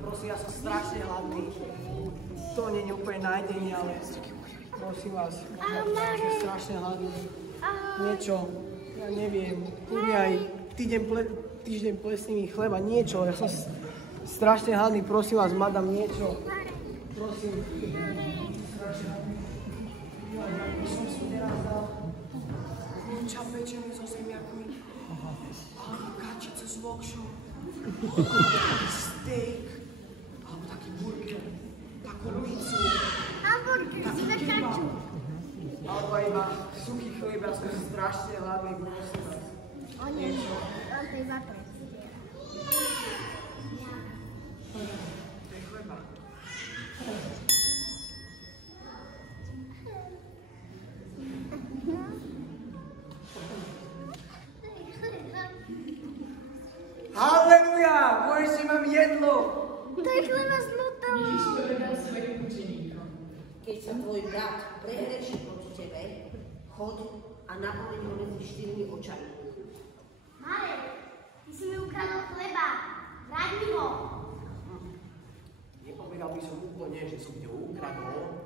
Prosím, ja som strašne hladný. To nie je úplne nájdenie, ale prosím vás, som strašne hladný. Niečo, ja neviem, kľudne aj týždeň plesní mi chleba, niečo. Ja som strašne hladný, prosím vás, madam, niečo. Prosím. Strašne hladný. Ja som si teraz dal niečo pečený so zemiakmi. Alebo kačice s lokšou. Steak. Alebo taký burger. Takú pizzu. Hamburger s kaču. Alebo iba suchý chlieb, ja som strašne hladný, prosím vás. Niečo. On to iba predsieť. To je chleba. Halleluja! Konečne mám jedlo! To je chleba s nutellou. Ježiš povedal svojim učeníkom. Keď sa tvoj brat prehreší proti tebe, choď a napomeň ho medzi štyrmi očami. Marek, ty si mi ukradol chleba. Vráť mi ho. Nepovedal by som úplne, že som ťa ukradol.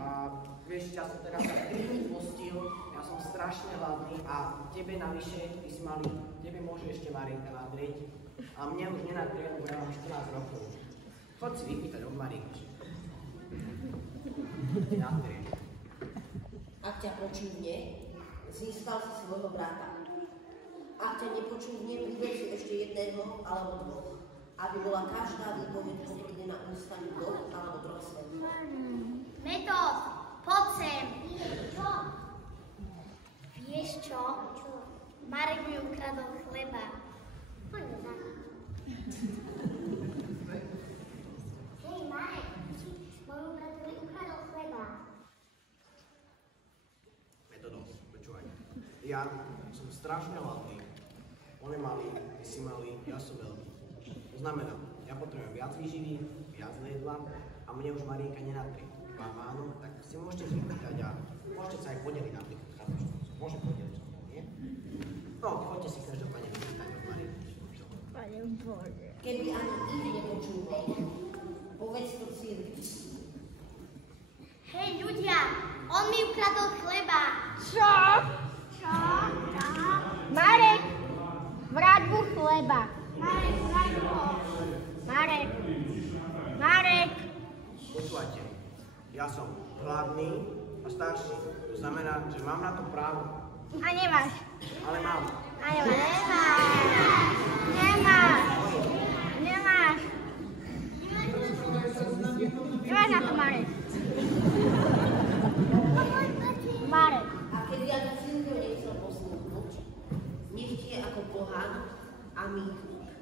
A vieš, ja som teraz sa postil, ja som strašne hladný a tebe navyše, tebe môže ešte Marinka nadrieť. A mne už nenadrie, lebo ja mám 14 rokov. Choď si vypýtať od Marinky. Nadrie. Ak ťa počúvne, získal si svojho brata. Ak ťa nepočúvne, pridaj si ešte jedného alebo dvoch, aby bola každá výpoveď potvrdená ústami dvoch alebo troch svetov. Metod, poď sem. Čo? Vieš čo? Marek mi ukradol chleba. Poď za. Hej, Marek, môjmu bratovi ukradol chleba. Metodom, počúvaj. Ja som strašne hladný. On je malý, ty si malý, ja som veľký. To znamená, ja potrebujem viac výživy, viac jedla a mne už Marienka nenatrie. Vám áno, tak si môžete zvykať a môžete sa aj podeliť napríklad. Môžem podeliť, nie? No, choďte si každopádne vypýtať od Marienky. Pane Bože. Keby ani ich nepočúval, povedz to cirkvi. Hej, ľudia, on mi ukradol chleba. Čo? Čo? Marek, vráť mu chleba. Marek, vráť ho. Marek, Marek. Počúvajte, ja som hladný a starší. To znamená, že mám na to právo. A nemáš. Ale mám. A nemáš. Nemáš. Nemáš. Nemáš na to, Marek. Marek. A keď ja to cirkev nechcel poslúchnuť, nech ti je ako pohán a mýtnik.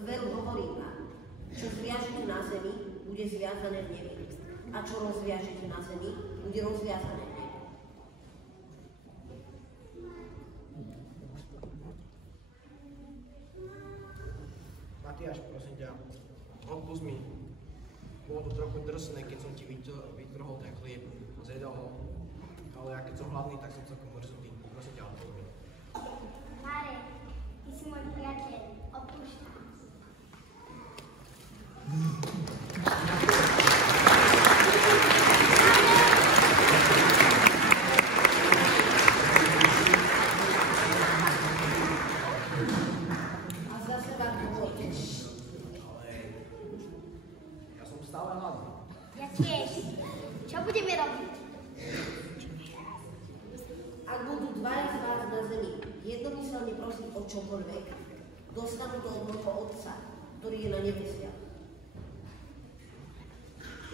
Veru hovorím vám, čo zviažete na zemi, bude zviazané v nebi. A čo rozviažete na zemi, bude rozviazané v nebi. Matiáš, prosím ťa, odpust mi. Bolo to trochu drsné, keď som ti vytrhol ten chlieb a zjedol ho. Ale ja keď som hladný, tak som celkom mrzutý. Prosím ťa, odpust mi. Marek, ty si môj priateľ. Odpúšťam. A zase vám hovorím. Ale ja som stále hladný. Ja tiež. Čo budeme robiť? Ak budú dvaja z vás na zemi jednomyselne prosiť o čokoľvek, dostanú to od môjho Otca, ktorý je na nebesiach.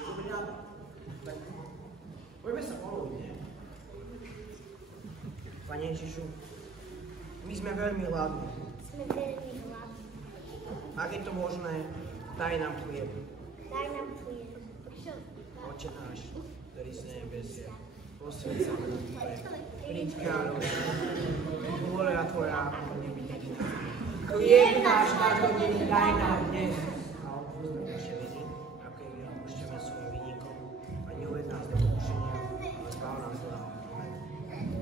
Dobrý rád. Tak poďme sa pomodliť, nie? Pane Ježišu, my sme veľmi hladní. Sme veľmi hladní. Ak je to možné, daj nám chlieb. Daj nám chlieb. Oče náš, ktorý si na nebesiach, posväť sa meno Tvoje, príď kráľovstvo, vôľa tvoja, nech byť jediná. Chlieb náš každodenný daj nám dnes. A odpúsť naše viny, ako ich odpúšťame svojim vinníkom. A neuved nás do pokušenia, ale zbav nás zlého. Amen.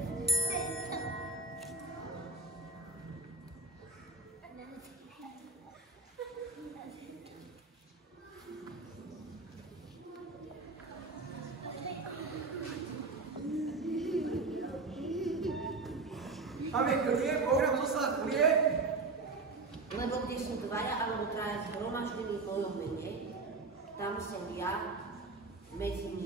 Máme chlieb, Boh nám poslal chlieb. Lebo kde sú dvaja alebo traja zhromaždení v mojom mene, tam som ja medzi nimi.